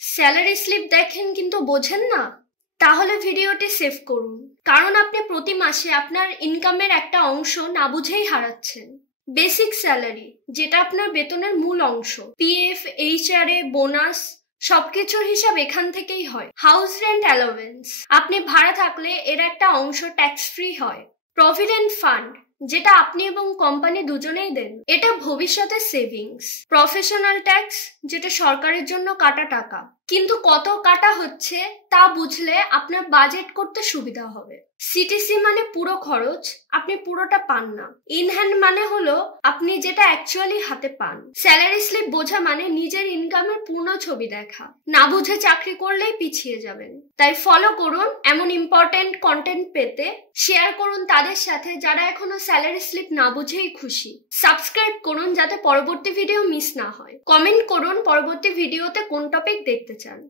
Salary slip দেখেন কিন্তু বোঝেন না, তাহলে ভিডিওটি সেভ করুন, কারণ আপনি প্রতি মাসে আপনার ইনকামের একটা অংশ না বুঝেই হারাচ্ছেন। বেসিক স্যালারি, যেটা আপনার বেতনের মূল অংশ, পিএফ, এইচআরএ, বোনাস, সবকিছুর হিসাব এখান থেকেই হয়। হাউস রেন্ট অ্যালাওয়েন্স, আপনি ভাড়া থাকলে এর একটা অংশ ট্যাক্স ফ্রি হয়। প্রভিডেন্ট ফান্ড, যেটা আপনি এবং কোম্পানি দুজনেই দেন, এটা ভবিষ্যতে সেভিংস। প্রফেশনাল ট্যাক্স, যেটা সরকারের জন্য কাটা টাকা, কিন্তু কত কাটা হচ্ছে তা বুঝলে আপনার বাজেট করতে সুবিধা হবে। সিটিসি মানে পুরো খরচ, আপনি পুরোটা পান না। ইনহ্যান্ড মানে হলো আপনি যেটা অ্যাকচুয়ালি হাতে পান। স্যালারি স্লিপ বোঝা মানে নিজের ইনকামের পূর্ণ ছবি দেখা। না বুঝে চাকরি করলেই পিছিয়ে যাবেন। তাই ফলো করুন এমন ইম্পর্টেন্ট কন্টেন্ট পেতে। শেয়ার করুন তাদের সাথে যারা এখনো স্যালারি স্লিপ না বুঝেই খুশি। সাবস্ক্রাইব করুন যাতে পরবর্তী ভিডিও মিস না হয়। কমেন্ট করুন পরবর্তী ভিডিওতে কোন টপিক দেখতে চান।